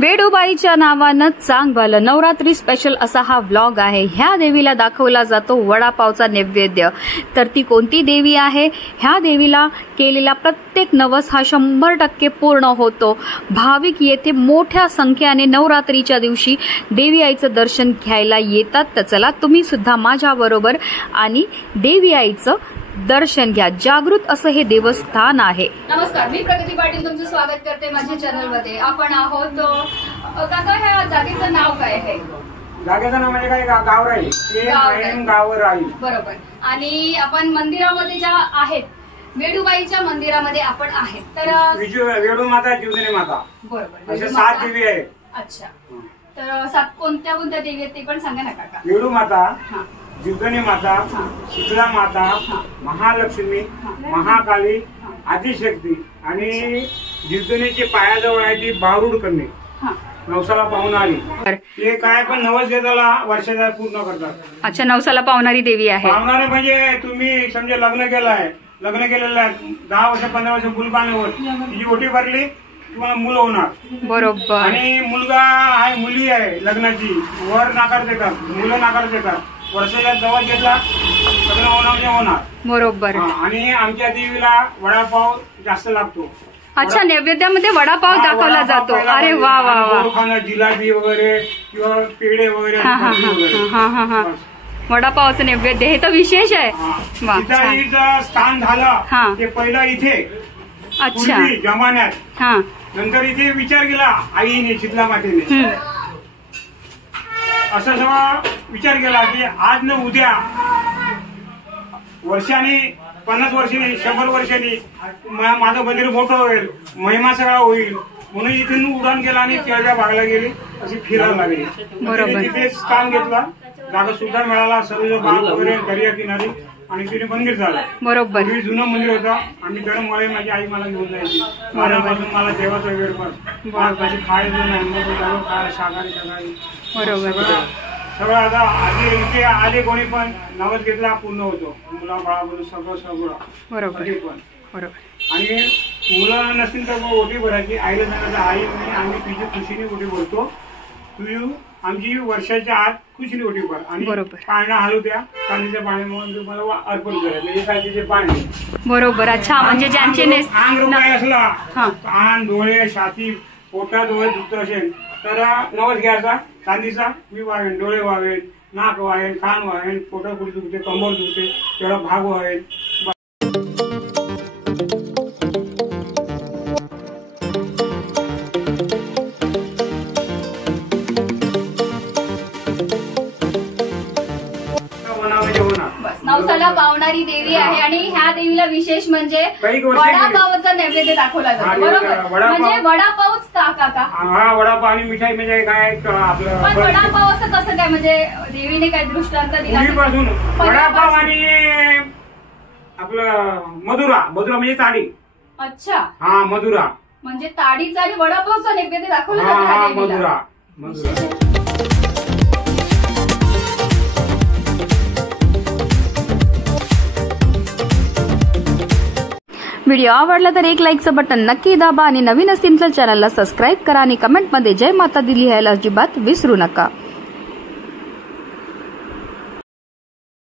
वेडूबाईच्या नावानं चांगलं नवरात्री स्पेशल असा हा व्लॉग आहे। ह्या देवीला दाखवला जातो वडापावचा नैवेद्य। तर ती कोणती देवी आहे? ह्या देवीला केलेला प्रत्येक नवस हा 100% पूर्ण होतो। भाविक येथे मोठ्या संख्येने नवरात्रीच्या दिवशी देवी आईचं दर्शन घ्यायला येतात। तर चला तुम्ही सुद्धा माझ्या बरोबर आणि देवी आईचं दर्शन घ्या। जागृत असं हे देवस्थान आहे। नमस्कार, मी प्रगती पाटील तुमचं स्वागत करते माझ्या चॅनल मध्ये। आपण आहोत काका, ह्या जागेचं नाव काय आहे? जागेचं नाव म्हणजे काय? गावराई। गावराई, बरोबर। आणि आपण मंदिरामध्ये ज्या आहेत, वेडूबाईच्या मंदिरामध्ये आपण आहेत। तर वेडू माता, जीवदानी माता, बरोबर, अशा 7 देवी आहेत। अच्छा, तर 7 कोणत्या कोणत्या देवी आहेत ते पण सांगा ना काका। वेडू माता, जीवदानी माता, शीतला माता, महालक्ष्मी, महाकाली, आदिशक्ती आणि जीवदानीची पायाजवळ आहे ती बारूड कन्या, नवसाला पावणारी। ते काय पण नवस घेताला वर्षाचा पूर्ण करतात। अच्छा, नवसाला पावणारी देवी आहे। पावणारे म्हणजे तुम्ही समजा लग्न केलेलं आहे, 10 वर्ष 15 वर्ष मूल पाण्यावर तिची ओटी भरली, तुम्हाला मुलं होणार, बरोबर। आणि मुलगा आहे, मुली आहे लग्नाची, वर नाकार देतात, मुलं नाकार देतात, वर्षाच्या जवळ घेतला लग्न होणार, बरोबर। आणि आमच्या देवीला वडापाव जास्त लागतो। अच्छा, नैवेद्यामध्ये वडापाव दाखवला जातो। अरे वा वा वा, जिलाबी वगैरे किंवा पेढे वगैरे, वडापावचं नैवेद्य हे तर विशेष आहे। तिथं स्थान झालं ते पहिलं इथे, अच्छा, जमान्यात। नंतर इथे विचार केला आईने, शीतला मातेने, असं सगळं विचार केला की आज न उद्या वर्षांनी, 50 वर्षांनी, 100 वर्षांनी माझं मंदिर मोठं होईल, महिमा सगळा होईल, म्हणून इथून उडान केला आणि केळच्या भागाला गेली, अशी फिरायला लागली। बरोबर, तिथे स्थान घेतला, जागा सुद्धा मिळाला, सर्व बाग वगैरे दर्या किनारी, आणि तिने मंदिर झालं। बरोबर, जुनं मंदिर होतं। आणि गरममुळे माझी आई मला घेऊन जायची, मला देवाचा वेळ पण खायचं नाही, शाकाहारी, बरोबर। सगळं आता आधी इथे आले कोणी पण नवस घेतला पूर्ण होतो, मुला बाळाबरोबर सगळं, बरोबर पण, बरोबर। आणि मुलं नसतील तर ओटी भरायची, आईला सांगायचं आई म्हणे आम्ही तुझी खुशीने ओटी भरतो, तू आमची वर्षाच्या आत खुशीने ओटी भर, आणि पाळणा हलू द्या, कांदीच्या पाण्यामुळे तुम्हाला अर्पण करायचं, एखादीचे पाणी, बरोबर। अच्छा, म्हणजे ज्यांचे अंग रुपाय असला, कान, डोळे, छाती, पोटात वगैरे दुखत असेल तर नवस घ्यायचा चांदीचा, मी वाहेन, डोळे वाहेन, नाक वाहेन, कान वाहेन, पोटात कुठे दुखते, कंबर दुखते, तेवढा भाग वाहेन। नवसाला पावणारी देवी आहे, आणि ह्या देवीला विशेष म्हणजे वडापावचा नैवेद्य दाखवला जातो, बरोबर। म्हणजे वडापावच का काका? हा, वडापाव आणि मिठाई म्हणजे काय आपलं, पण वडापाव असं कसं काय? म्हणजे देवीने काय दृष्टांत दिला? पूर्वीपासून वडापाव आणि आपलं मधुरा म्हणजे ताडी। अच्छा, हा, मधुरा म्हणजे ताडीचा आणि वडापावचा नैवेद्य दाखवला जातो मधुरा। व्हिडिओ आवडला तर एक लाईकचं बटन नक्की दाबा, आणि नवीन असतील तर चॅनलला सबस्क्राईब करा, आणि कमेंटमध्ये जय माता दी लिहायला अजिबात विसरू नका।